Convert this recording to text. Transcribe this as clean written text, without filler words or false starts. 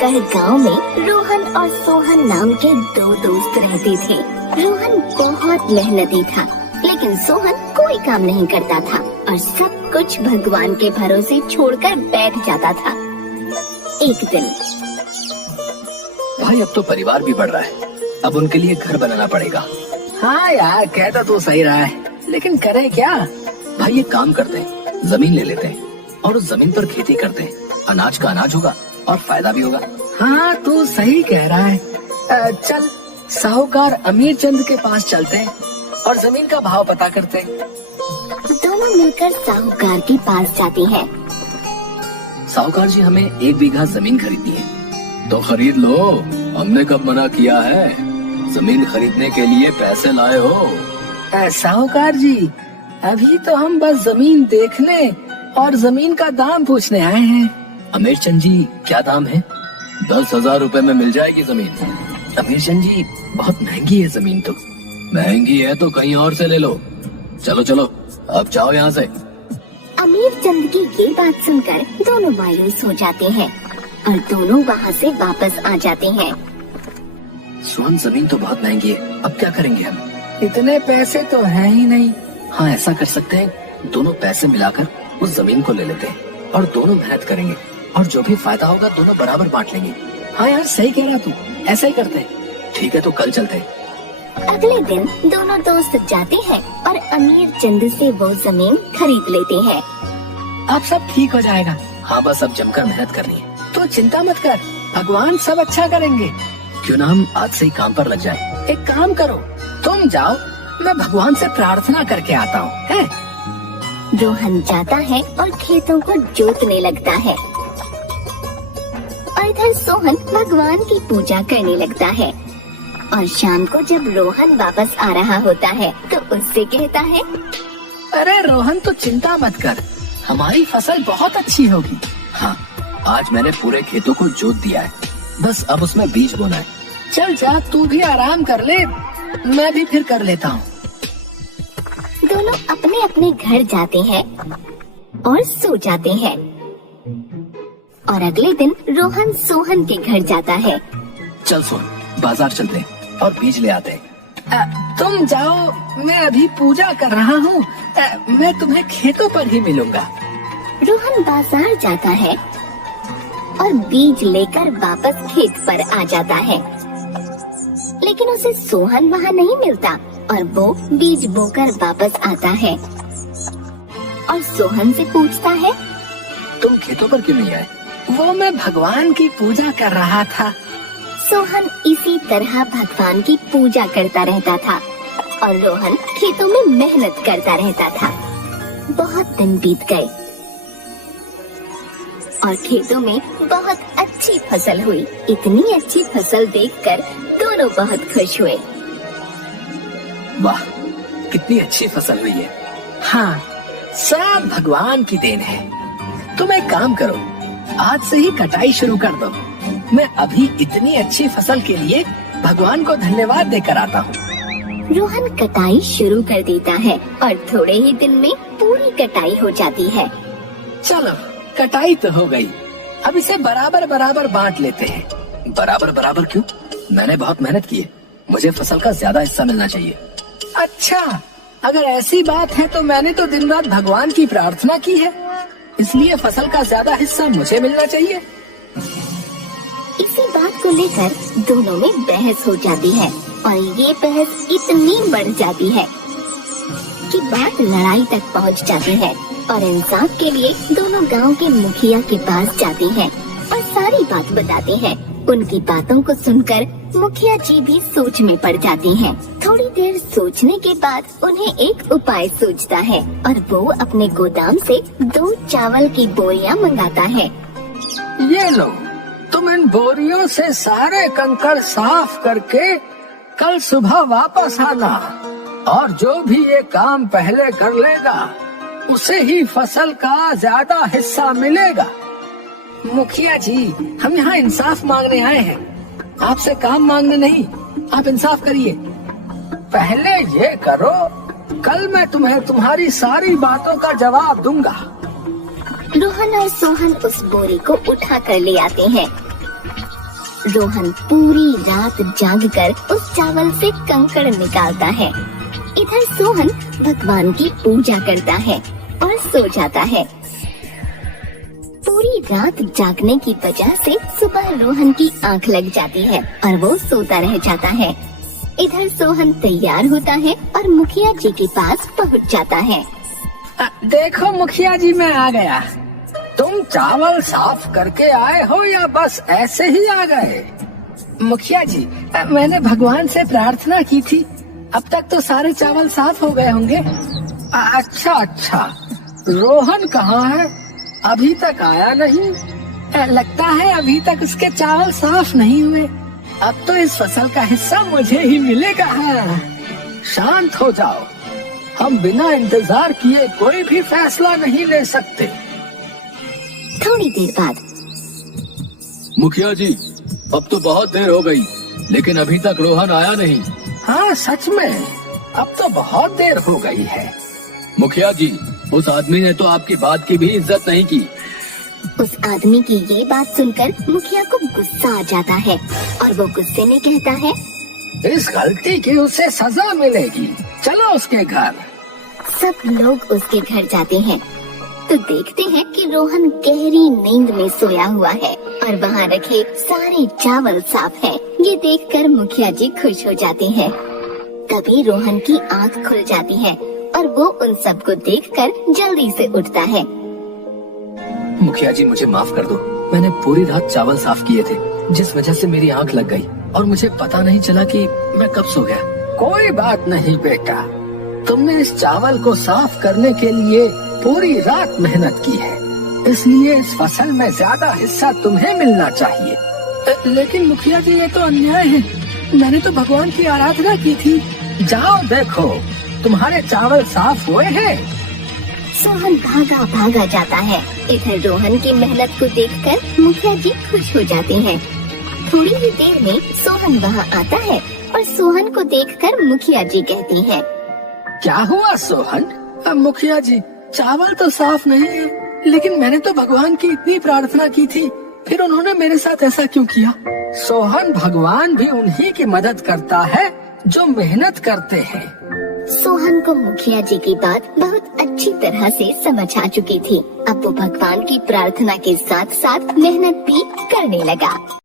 जंगल गांव में रोहन और सोहन नाम के दो दोस्त रहते थे। रोहन बहुत मेहनती था, लेकिन सोहन कोई काम नहीं करता था और सब कुछ भगवान के भरोसे छोड़कर बैठ जाता था। एक दिन, भाई अब तो परिवार भी बढ़ रहा है, अब उनके लिए घर बनाना पड़ेगा। हाँ यार, कहता तो सही रहा है, लेकिन करें क्या? भाई एक काम करते हैं, जमीन ले लेते हैं और उस जमीन पर खेती करते हैं। अनाज का अनाज होगा और फायदा भी होगा। हाँ तू सही कह रहा है। चल साहूकार अमीर चंद के पास चलते हैं और जमीन का भाव पता करते हैं। दोनों मिलकर साहूकार के पास जाते हैं। साहूकार जी, हमें 1 बीघा जमीन खरीदनी है। तो खरीद लो, हमने कब मना किया है? जमीन खरीदने के लिए पैसे लाए हो। साहूकार जी, अभी तो हम बस जमीन देखने और जमीन का दाम पूछने आए हैं। अमीर चंद जी, क्या दाम है? 10,000 रुपए में मिल जाएगी जमीन। अमीर चंद जी, बहुत महंगी है जमीन। तो महंगी है तो कहीं और से ले लो। चलो चलो, अब जाओ यहाँ से। अमीर चंद की ये बात सुनकर दोनों मायूस हो जाते हैं और दोनों वहाँ से वापस आ जाते हैं। सोहन, जमीन तो बहुत महंगी है, अब क्या करेंगे हम? इतने पैसे तो हैं ही नहीं। हाँ, ऐसा कर सकते हैं, दोनों पैसे मिलाकर उस जमीन को ले लेते हैं और दोनों मेहनत करेंगे और जो भी फायदा होगा दोनों बराबर बांट लेंगे। हाँ यार, सही कह रहा तू, ऐसा ही करते हैं। ठीक है, तो कल चलते हैं। अगले दिन दोनों दोस्त जाते हैं और अमीर चंद से वो जमीन खरीद लेते हैं। अब सब ठीक हो जाएगा। हाँ, बस अब जमकर मेहनत करनी है। तो चिंता मत कर, भगवान सब अच्छा करेंगे। क्यों ना हम आज से ही काम पर लग जाएं? एक काम करो, तुम जाओ, मैं भगवान से प्रार्थना करके आता हूँ। है? रोहन जाता है और खेतों को जोतने लगता है और इधर सोहन भगवान की पूजा करने लगता है। और शाम को जब रोहन वापस आ रहा होता है तो उससे कहता है, अरे रोहन, तो चिंता मत कर, हमारी फसल बहुत अच्छी होगी। हाँ, आज मैंने पूरे खेतों को जोत दिया है, बस अब उसमें बीज बोना है। चल जा, तू भी आराम कर ले, मैं भी फिर कर लेता हूँ। दोनों अपने अपने घर जाते हैं और सो जाते हैं। और अगले दिन रोहन सोहन के घर जाता है। चल सोहन, बाजार चलते हैं और बीज ले आते हैं। तुम जाओ, मैं अभी पूजा कर रहा हूँ, मैं तुम्हें खेतों पर ही मिलूंगा। रोहन बाजार जाता है और बीज लेकर वापस खेत पर आ जाता है, लेकिन उसे सोहन वहाँ नहीं मिलता और वो बीज बोकर वापस आता है और सोहन से पूछता है, तुम खेतों पर क्यों नहीं आए? वो मैं भगवान की पूजा कर रहा था। सोहन इसी तरह भगवान की पूजा करता रहता था और रोहन खेतों में मेहनत करता रहता था। बहुत दिन बीत गए और खेतों में बहुत अच्छी फसल हुई। इतनी अच्छी फसल देखकर दोनों बहुत खुश हुए। वाह, कितनी अच्छी फसल हुई है। हाँ, सब भगवान की देन है। तुम एक काम करो, आज से ही कटाई शुरू कर दो। मैं अभी इतनी अच्छी फसल के लिए भगवान को धन्यवाद देकर आता हूँ। रोहन कटाई शुरू कर देता है और थोड़े ही दिन में पूरी कटाई हो जाती है। चलो, कटाई तो हो गई, अब इसे बराबर बराबर बांट लेते हैं। बराबर बराबर क्यों? मैंने बहुत मेहनत की है, मुझे फसल का ज्यादा हिस्सा मिलना चाहिए। अच्छा, अगर ऐसी बात है तो मैंने तो दिन रात भगवान की प्रार्थना की है, इसलिए फसल का ज्यादा हिस्सा मुझे मिलना चाहिए। इसी बात को लेकर दोनों में बहस हो जाती है और ये बहस इतनी बढ़ जाती है कि बात लड़ाई तक पहुंच जाती है और इंसाफ के लिए दोनों गांव के मुखिया के पास जाते हैं और सारी बात बताते हैं। उनकी बातों को सुनकर मुखिया जी भी सोच में पड़ जाते हैं। थोड़ी देर सोचने के बाद उन्हें एक उपाय सूझता है और वो अपने गोदाम से 2 चावल की बोरियां मंगाता है। ये लो, तुम इन बोरियों से सारे कंकड़ साफ करके कल सुबह वापस आना और जो भी ये काम पहले कर लेगा उसे ही फसल का ज्यादा हिस्सा मिलेगा। मुखिया जी, हम यहाँ इंसाफ मांगने आए हैं, आपसे काम मांगने नहीं। आप इंसाफ करिए। पहले ये करो, कल मैं तुम्हें तुम्हारी सारी बातों का जवाब दूंगा। रोहन और सोहन उस बोरी को उठा कर ले आते हैं। रोहन पूरी रात जागकर उस चावल से कंकड़ निकालता है। इधर सोहन भगवान की पूजा करता है और सो जाता है। पूरी रात जागने की वजह से सुबह रोहन की आंख लग जाती है और वो सोता रह जाता है। इधर सोहन तैयार होता है और मुखिया जी के पास पहुंच जाता है। देखो मुखिया जी, मैं आ गया। तुम चावल साफ करके आए हो या बस ऐसे ही आ गए? मुखिया जी, मैंने भगवान से प्रार्थना की थी। अब तक तो सारे चावल साफ हो गए होंगे। अच्छा अच्छा, रोहन कहाँ है? अभी तक आया नहीं। लगता है अभी तक उसके चावल साफ नहीं हुए। अब तो इस फसल का हिस्सा मुझे ही मिलेगा। शांत हो जाओ, हम बिना इंतजार किए कोई भी फैसला नहीं ले सकते। थोड़ी देर बाद मुखिया जी, अब तो बहुत देर हो गई, लेकिन अभी तक रोहन आया नहीं। हाँ सच में, अब तो बहुत देर हो गई है। मुखिया जी, उस आदमी ने तो आपकी बात की भी इज्जत नहीं की। उस आदमी की ये बात सुनकर मुखिया को गुस्सा आ जाता है और वो गुस्से में कहता है, इस गलती की उसे सजा मिलेगी। चलो उसके घर। सब लोग उसके घर जाते हैं तो देखते हैं कि रोहन गहरी नींद में सोया हुआ है और वहाँ रखे सारे चावल साफ हैं। ये देखकर मुखिया जी खुश हो जाते हैं। तभी रोहन की आंख खुल जाती है और वो उन सबको देखकर जल्दी से उठता है। मुखिया जी, मुझे माफ कर दो। मैंने पूरी रात चावल साफ किए थे, जिस वजह से मेरी आंख लग गई और मुझे पता नहीं चला कि मैं कब सो गया। कोई बात नहीं बेटा, तुमने इस चावल को साफ करने के लिए पूरी रात मेहनत की है, इसलिए इस फसल में ज्यादा हिस्सा तुम्हें मिलना चाहिए। लेकिन मुखिया जी, ये तो अन्याय है। मैंने तो भगवान की आराधना की थी। जाओ देखो, तुम्हारे चावल साफ हुए हैं। सोहन भागा भागा जाता है। इधर रोहन की मेहनत को देखकर मुखिया जी खुश हो जाते हैं। थोड़ी ही देर में सोहन वहाँ आता है और सोहन को देखकर मुखिया जी कहती हैं, क्या हुआ सोहन? मुखिया जी, चावल तो साफ नहीं है, लेकिन मैंने तो भगवान की इतनी प्रार्थना की थी, फिर उन्होंने मेरे साथ ऐसा क्यों किया? सोहन, भगवान भी उन्हीं की मदद करता है जो मेहनत करते हैं। सोहन को मुखिया जी की बात बहुत अच्छी तरह से समझ आ चुकी थी। अब वो भगवान की प्रार्थना के साथ साथ मेहनत भी करने लगा।